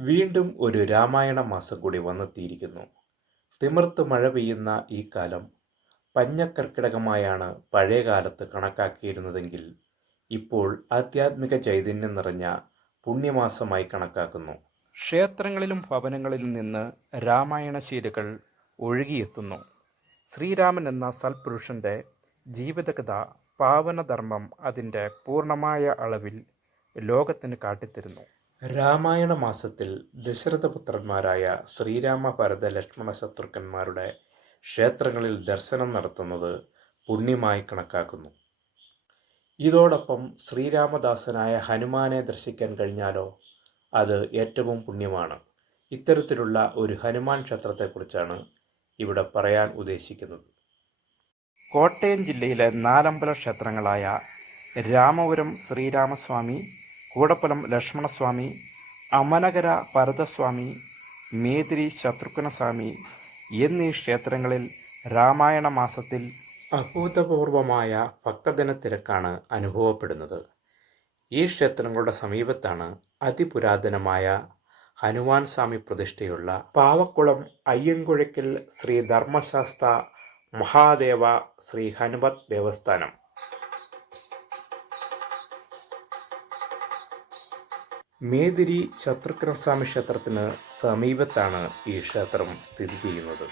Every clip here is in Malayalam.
വീണ്ടും ഒരു രാമായണ മാസം കൂടി വന്നെത്തിയിരിക്കുന്നു. തിമിർത്ത് മഴ പെയ്യുന്ന ഈ കാലം പഞ്ഞക്കർക്കിടകമായാണ് പഴയകാലത്ത് കണക്കാക്കിയിരുന്നതെങ്കിൽ ഇപ്പോൾ ആധ്യാത്മിക ചൈതന്യം നിറഞ്ഞ പുണ്യമാസമായി കണക്കാക്കുന്നു. ക്ഷേത്രങ്ങളിലും ഭവനങ്ങളിലും നിന്ന് രാമായണ ശീലുകൾ ഒഴുകിയെത്തുന്നു. ശ്രീരാമൻ എന്ന സൽപുരുഷന്റെ ജീവിതകഥ പാവനധർമ്മം അതിന്റെ പൂർണമായ അളവിൽ ലോകത്തിന് കാട്ടിത്തരുന്നു. രാമായണ മാസത്തിൽ ദശരഥപുത്രന്മാരായ ശ്രീരാമ ഭരത ലക്ഷ്മണ ശത്രുഘ്നന്മാരുടെ ക്ഷേത്രങ്ങളിൽ ദർശനം നടത്തുന്നത് പുണ്യമായി കണക്കാക്കുന്നു. ഇതോടൊപ്പം ശ്രീരാമദാസനായ ഹനുമാനെ ദർശിക്കാൻ കഴിഞ്ഞാലോ അത് ഏറ്റവും പുണ്യമാണ്. ഇത്തരത്തിലുള്ള ഒരു ഹനുമാൻ ക്ഷേത്രത്തെക്കുറിച്ചാണ് ഇവിടെ പറയാൻ ഉദ്ദേശിക്കുന്നത്. കോട്ടയം ജില്ലയിലെ നാലമ്പല ക്ഷേത്രങ്ങളായ രാമപുരം ശ്രീരാമസ്വാമി കൂടപ്പലം ലക്ഷ്മണസ്വാമി അമനകര ഭരതസ്വാമി മേതിരി ശത്രുഘ്നസ്വാമി എന്നീ ക്ഷേത്രങ്ങളിൽ രാമായണ മാസത്തിൽ അഭൂതപൂർവമായ ഭക്തജനത്തിരക്കാണ് അനുഭവപ്പെടുന്നത്. ഈ ക്ഷേത്രങ്ങളുടെ സമീപത്താണ് അതിപുരാതനമായ ഹനുമാൻ സ്വാമി പ്രതിഷ്ഠയുള്ള പാവക്കുളം അയ്യൻകുഴയ്ക്കൽ ശ്രീ ധർമ്മശാസ്ത്ര മഹാദേവ ശ്രീ ഹനുമത് ദേവസ്ഥാനം. മേതിരി ശത്രുഘ്നസ്വാമി ക്ഷേത്രത്തിന് സമീപത്താണ് ഈ ക്ഷേത്രം സ്ഥിതി ചെയ്യുന്നത്.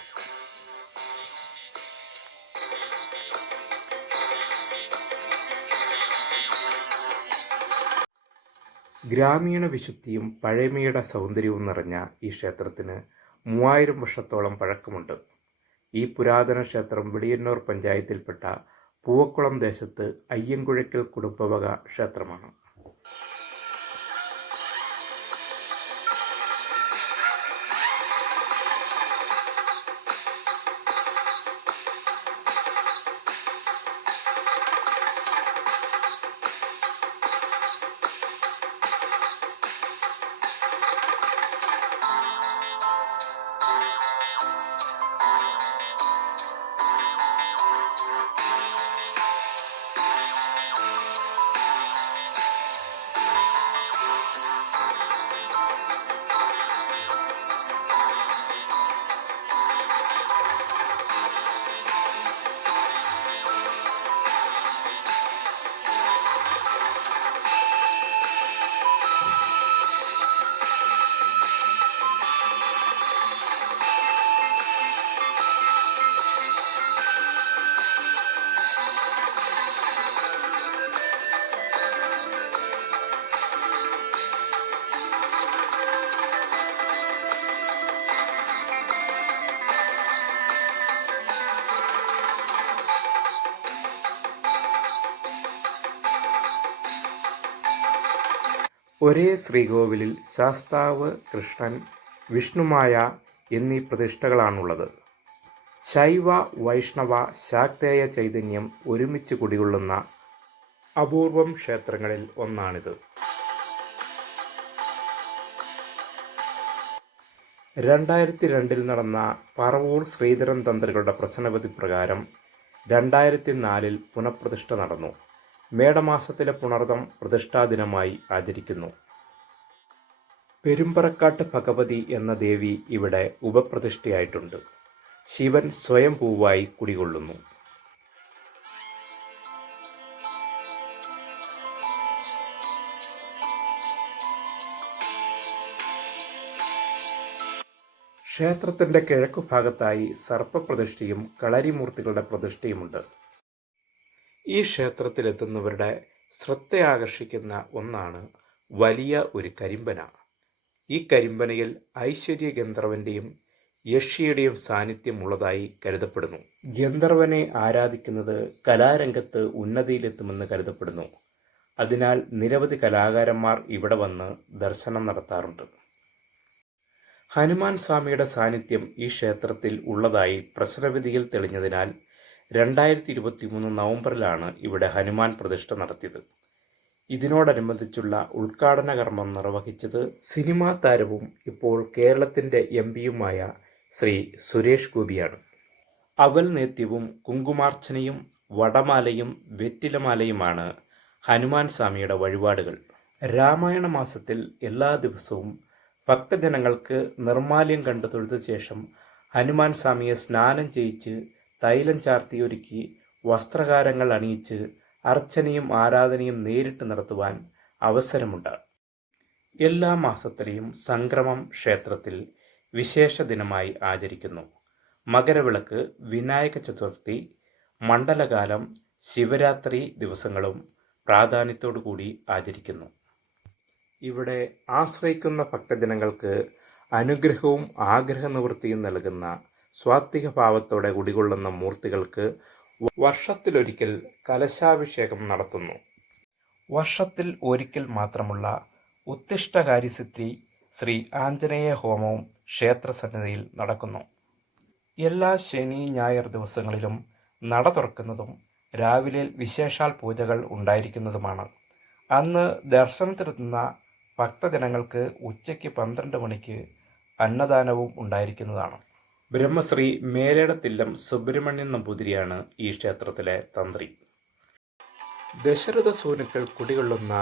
ഗ്രാമീണ വിശുദ്ധിയും പഴമയുടെ സൗന്ദര്യവും നിറഞ്ഞ ഈ ക്ഷേത്രത്തിന് മൂവായിരം വർഷത്തോളം പഴക്കമുണ്ട്. ഈ പുരാതന ക്ഷേത്രം വെളിയന്നൂർ പഞ്ചായത്തിൽപ്പെട്ട പൂവക്കുളം ദേശത്ത് അയ്യൻകുഴക്കൽ കുടുംബവക ക്ഷേത്രമാണ്. ഒരേ ശ്രീകോവിലിൽ ശാസ്താവ് കൃഷ്ണൻ വിഷ്ണുമായ എന്നീ പ്രതിഷ്ഠകളാണുള്ളത്. ശൈവ വൈഷ്ണവ ശാക്തേയ ചൈതന്യം ഒരുമിച്ച് കുടികൊള്ളുന്ന അപൂർവം ക്ഷേത്രങ്ങളിൽ ഒന്നാണിത്. രണ്ടായിരത്തി രണ്ടിൽ നടന്ന പറവൂർ ശ്രീധരൻ തന്ത്രികളുടെ പ്രശ്നപതി പ്രകാരം രണ്ടായിരത്തി നാലിൽ പുനഃപ്രതിഷ്ഠ നടന്നു. മേടമാസത്തിലെ പുണർദം പ്രതിഷ്ഠാ ദിനമായി ആചരിക്കുന്നു. പെരുമ്പറക്കാട്ട് ഭഗവതി എന്ന ദേവി ഇവിടെ ഉപപ്രതിഷ്ഠയായിട്ടുണ്ട്. ശിവൻ സ്വയം പൂവായി കുടികൊള്ളുന്നു. ക്ഷേത്രത്തിന്റെ കിഴക്കു ഭാഗത്തായി സർപ്പപ്രതിഷ്ഠയും കളരിമൂർത്തികളുടെ പ്രതിഷ്ഠയുമുണ്ട്. ഈ ക്ഷേത്രത്തിലെത്തുന്നവരുടെ ശ്രദ്ധയാകർഷിക്കുന്ന ഒന്നാണ് വലിയ ഒരു കരിമ്പന. ഈ കരിമ്പനയിൽ ഐശ്വര്യ ഗന്ധർവന്റെയും യക്ഷിയുടെയും സാന്നിധ്യമുള്ളതായി കരുതപ്പെടുന്നു. ഗന്ധർവനെ ആരാധിക്കുന്നത് കലാരംഗത്ത് ഉന്നതിയിലെത്തുമെന്ന് കരുതപ്പെടുന്നു. അതിനാൽ നിരവധി കലാകാരന്മാർ ഇവിടെ വന്ന് ദർശനം നടത്താറുണ്ട്. ഹനുമാൻ സ്വാമിയുടെ സാന്നിധ്യം ഈ ക്ഷേത്രത്തിൽ ഉള്ളതായി പ്രശ്നവിധിയിൽ തെളിഞ്ഞതിനാൽ രണ്ടായിരത്തി ഇരുപത്തി മൂന്ന് നവംബറിലാണ് ഇവിടെ ഹനുമാൻ പ്രതിഷ്ഠ നടത്തിയത്. ഇതിനോടനുബന്ധിച്ചുള്ള ഉദ്ഘാടന കർമ്മം നിർവഹിച്ചത് സിനിമാ താരവും ഇപ്പോൾ കേരളത്തിന്റെ എം പിയുമായ ശ്രീ സുരേഷ് ഗോപിയാണ്. അവൽ നേത്യവും കുങ്കുമാർച്ചനയും വടമാലയും വെറ്റിലമാലയുമാണ് ഹനുമാൻ സ്വാമിയുടെ വഴിപാടുകൾ. രാമായണ മാസത്തിൽ എല്ലാ ദിവസവും ഭക്തജനങ്ങൾക്ക് നിർമാല്യം കണ്ടു തൊഴുത ശേഷം ഹനുമാൻ സ്വാമിയെ സ്നാനം ചെയ്യിച്ച് തൈലം ചാർത്തിയൊരുക്കി വസ്ത്രകാരങ്ങൾ അണിയിച്ച് അർച്ചനയും ആരാധനയും നേരിട്ട് നടത്തുവാൻ അവസരമുണ്ട്. എല്ലാ മാസത്തിലെയും സംക്രമം ക്ഷേത്രത്തിൽ വിശേഷ ദിനമായി ആചരിക്കുന്നു. മകരവിളക്ക് വിനായക ചതുർത്ഥി മണ്ഡലകാലം ശിവരാത്രി ദിവസങ്ങളും പ്രാധാന്യത്തോടു കൂടി ആചരിക്കുന്നു. ഇവിടെ ആശ്രയിക്കുന്ന ഭക്തജനങ്ങൾക്ക് അനുഗ്രഹവും ആഗ്രഹ നിവൃത്തിയും നൽകുന്ന സ്വാത്വിക ഭാവത്തോടെ കുടികൊള്ളുന്ന മൂർത്തികൾക്ക് വർഷത്തിലൊരിക്കൽ കലശാഭിഷേകം നടത്തുന്നു. വർഷത്തിൽ ഒരിക്കൽ മാത്രമുള്ള ഉത്തിഷ്ടകാരിസിദ്ധി ശ്രീ ആഞ്ജനേയ ഹോമവും ക്ഷേത്രസന്നിധിയിൽ നടക്കുന്നു. എല്ലാ ശനി ഞായർ ദിവസങ്ങളിലും നട തുറക്കുന്നതും രാവിലെ വിശേഷാൽ പൂജകൾ ഉണ്ടായിരിക്കുന്നതുമാണ്. അന്ന് ദർശനത്തിനെത്തുന്ന ഭക്തജനങ്ങൾക്ക് ഉച്ചയ്ക്ക് പന്ത്രണ്ട് മണിക്ക് അന്നദാനവും ഉണ്ടായിരിക്കുന്നതാണ്. ബ്രഹ്മശ്രീ മേലേടത്തില്ലം സുബ്രഹ്മണ്യൻ നമ്പൂതിരിയാണ് ഈ ക്ഷേത്രത്തിലെ തന്ത്രി. ദശരഥ സൂനുക്കൾ കുടികൊള്ളുന്ന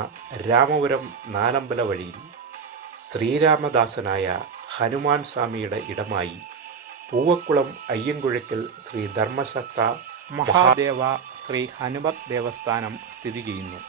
രാമപുരം നാലമ്പല വഴിയിൽ ശ്രീരാമദാസനായ ഹനുമാൻ സ്വാമിയുടെ ഇടമായി പൂവക്കുളം അയ്യങ്കുഴക്കൽ ശ്രീ ധർമ്മശക്ത മഹാദേവ ശ്രീ ഹനുമത് ദേവസ്ഥാനം സ്ഥിതി ചെയ്യുന്നു.